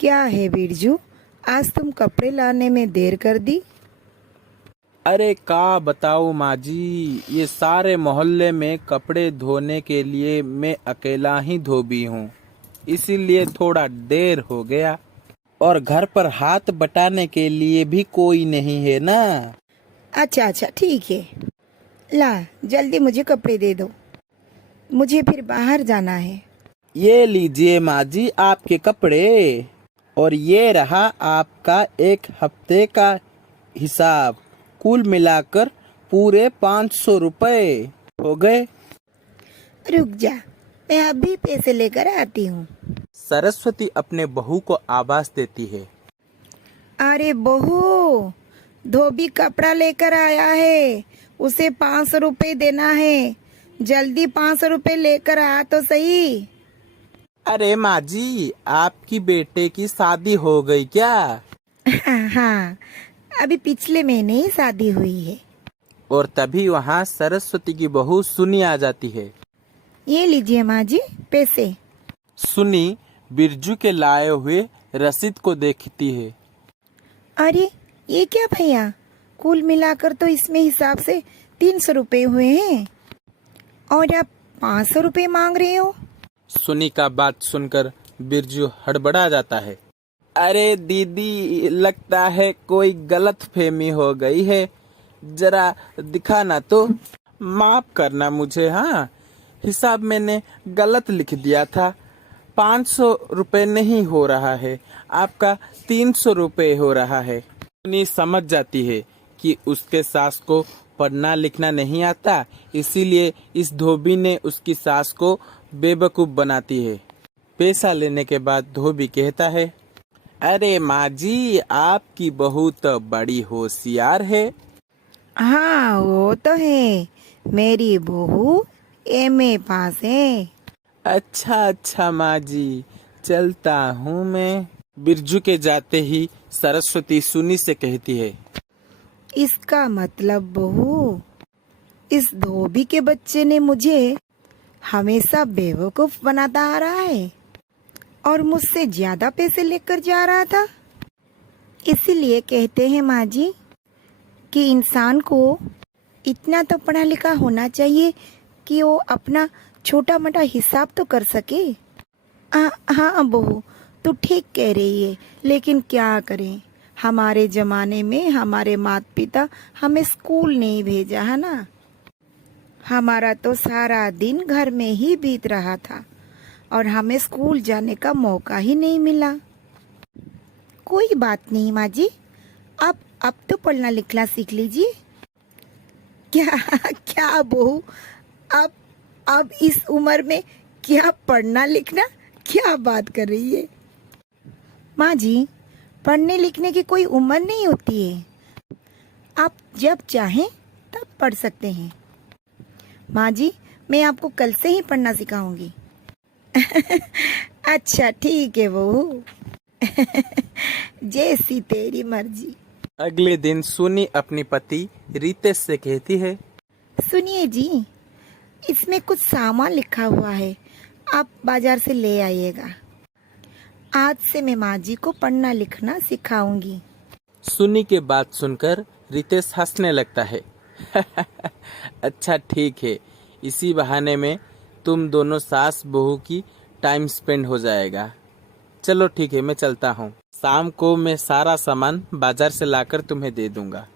क्या है बिरजू, आज तुम कपड़े लाने में देर कर दी। अरे का बताऊँ माँ जी, ये सारे मोहल्ले में कपड़े धोने के लिए मैं अकेला ही धोबी हूँ, इसीलिए थोड़ा देर हो गया। और घर पर हाथ बटाने के लिए भी कोई नहीं है ना। अच्छा अच्छा ठीक है, ला जल्दी मुझे कपड़े दे दो, मुझे फिर बाहर जाना है। ये लीजिए माँ जी आपके कपड़े, और ये रहा आपका एक हफ्ते का हिसाब। कुल मिलाकर पूरे 500 रुपए हो गए। रुक जा, मैं अभी पैसे लेकर आती हूँ। सरस्वती अपने बहू को आवाज देती है। अरे बहू, धोबी कपड़ा लेकर आया है, उसे 500 रुपए देना है। जल्दी 500 रुपए लेकर आ तो सही। अरे माँ जी, आपकी बेटे की शादी हो गई क्या? हाँ, अभी पिछले महीने ही शादी हुई है। और तभी वहाँ सरस्वती की बहू सुनी आ जाती है। ये लीजिए माँ जी पैसे। सुनी बिरजू के लाए हुए रसीद को देखती है। अरे ये क्या भैया, कुल मिलाकर तो इसमें हिसाब से 300 रुपए हुए हैं और आप 500 रुपए मांग रहे हो। सुनी का बात सुनकर बिरजू हड़बड़ा जाता है। अरे दीदी, लगता है कोई गलतफहमी हो गई है, जरा दिखाना तो। माफ करना मुझे, हाँ, हिसाब मैंने गलत लिख दिया था। 500 रुपए नहीं हो रहा है, आपका 300 रुपए हो रहा है। सुनी समझ जाती है कि उसके सास को पढ़ना लिखना नहीं आता, इसीलिए इस धोबी ने उसकी सास को बेवकूफ बनाती है। पैसा लेने के बाद धोबी कहता है, अरे माँ जी, आपकी बहू तो बड़ी होशियार है। हाँ वो तो है, मेरी बहू एमए पास है। अच्छा अच्छा माँ जी, चलता हूँ मैं। बिरजू के जाते ही सरस्वती सुनी से कहती है, इसका मतलब बहू, इस धोबी के बच्चे ने मुझे हमेशा बेवकूफ बनाता आ रहा है और मुझसे ज्यादा पैसे लेकर जा रहा था। इसीलिए कहते हैं माँ जी कि इंसान को इतना तो पढ़ा लिखा होना चाहिए कि वो अपना छोटा मोटा हिसाब तो कर सके। हाँ बहू, तू ठीक कह रही है, लेकिन क्या करें, हमारे जमाने में हमारे माता पिता हमें स्कूल नहीं भेजा है ना। हमारा तो सारा दिन घर में ही बीत रहा था और हमें स्कूल जाने का मौका ही नहीं मिला। कोई बात नहीं माँ जी, आप अब तो पढ़ना लिखना सीख लीजिए। क्या क्या बहू, अब इस उम्र में क्या पढ़ना लिखना, क्या बात कर रही है। माँ जी, पढ़ने लिखने की कोई उम्र नहीं होती है, आप जब चाहें तब पढ़ सकते हैं। माँ जी, मैं आपको कल से ही पढ़ना सिखाऊंगी। अच्छा ठीक है बहू। जैसी तेरी मर्जी। अगले दिन सुनी अपनी पति रितेश से कहती है, सुनिए जी, इसमें कुछ सामान लिखा हुआ है, आप बाजार से ले आइएगा। आज से मैं माँ जी को पढ़ना लिखना सिखाऊंगी। सुनी के बात सुनकर रितेश हंसने लगता है। अच्छा ठीक है, इसी बहाने में तुम दोनों सास बहू की टाइम स्पेंड हो जाएगा। चलो ठीक है, मैं चलता हूँ। शाम को मैं सारा सामान बाजार से लाकर तुम्हें दे दूंगा।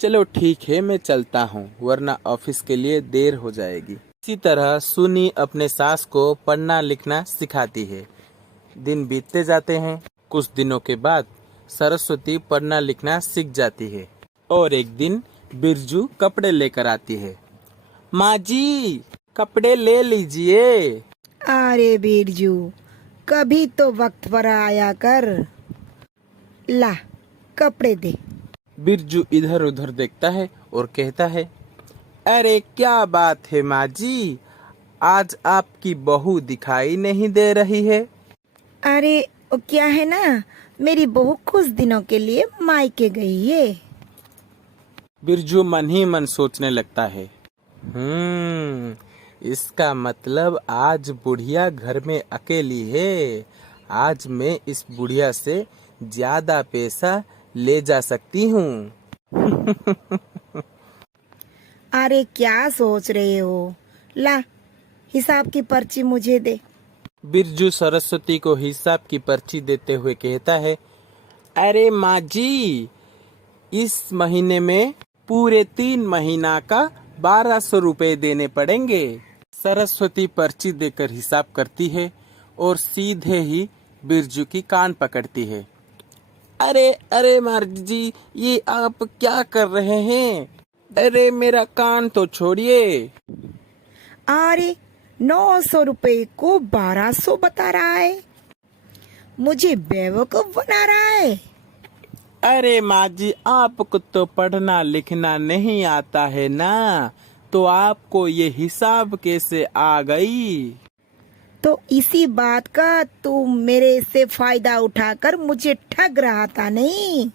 चलो ठीक है, मैं चलता हूँ, वरना ऑफिस के लिए देर हो जाएगी। इसी तरह सुनी अपने सास को पढ़ना लिखना सिखाती है। दिन बीतते जाते हैं। कुछ दिनों के बाद सरस्वती पढ़ना लिखना सीख जाती है और एक दिन बिरजू कपड़े लेकर आती है। माँ जी, कपड़े ले लीजिए। अरे बिरजू, कभी तो वक्त पर आया कर, ला कपड़े दे। बिरजू इधर उधर देखता है और कहता है, अरे क्या बात है माँ जी, आज आपकी बहू दिखाई नहीं दे रही है। अरे वो क्या है ना, मेरी बहू कुछ दिनों के लिए मायके गई है। बिरजू मन ही मन सोचने लगता है, इसका मतलब आज बुढ़िया घर में अकेली है। आज मैं इस बुढ़िया से ज्यादा पैसा ले जा सकती हूँ। अरे क्या सोच रहे हो? ला, हिसाब की पर्ची मुझे दे। बिरजू सरस्वती को हिसाब की पर्ची देते हुए कहता है, अरे माँ जी, इस महीने में पूरे 3 महीना का 1200 रुपए देने पड़ेंगे। सरस्वती पर्ची देकर हिसाब करती है और सीधे ही बिरजू की कान पकड़ती है। अरे अरे माँ जी, ये आप क्या कर रहे हैं? अरे मेरा कान तो छोड़िए। अरे 900 रुपए को 1200 बता रहा है, मुझे बेवकूफ बना रहा है। अरे माँ जी, आपको तो पढ़ना लिखना नहीं आता है ना, तो आपको ये हिसाब कैसे आ गई? तो इसी बात का तू मेरे से फायदा उठाकर मुझे ठग रहा था नहीं?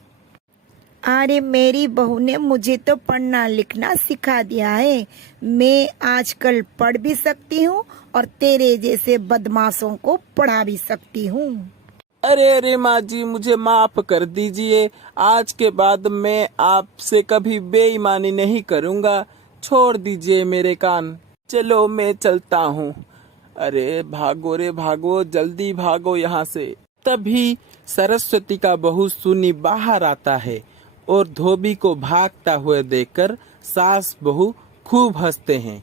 अरे मेरी बहू ने मुझे तो पढ़ना लिखना सिखा दिया है। मैं आजकल पढ़ भी सकती हूँ और तेरे जैसे बदमाशों को पढ़ा भी सकती हूँ। अरे अरे माँ जी, मुझे माफ कर दीजिए। आज के बाद मैं आपसे कभी बेईमानी नहीं करूँगा। छोड़ दीजिए मेरे कान। चलो मैं चलता हूँ। अरे भागो रे भागो, जल्दी भागो यहाँ से। तभी सरस्वती का बहू सुनी बाहर आता है और धोबी को भागता हुए देखकर सास बहू खूब हंसते हैं।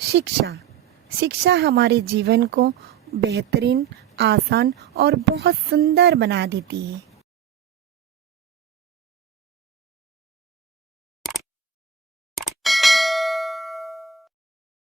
शिक्षा शिक्षा हमारे जीवन को बेहतरीन, आसान और बहुत सुंदर बना देती है।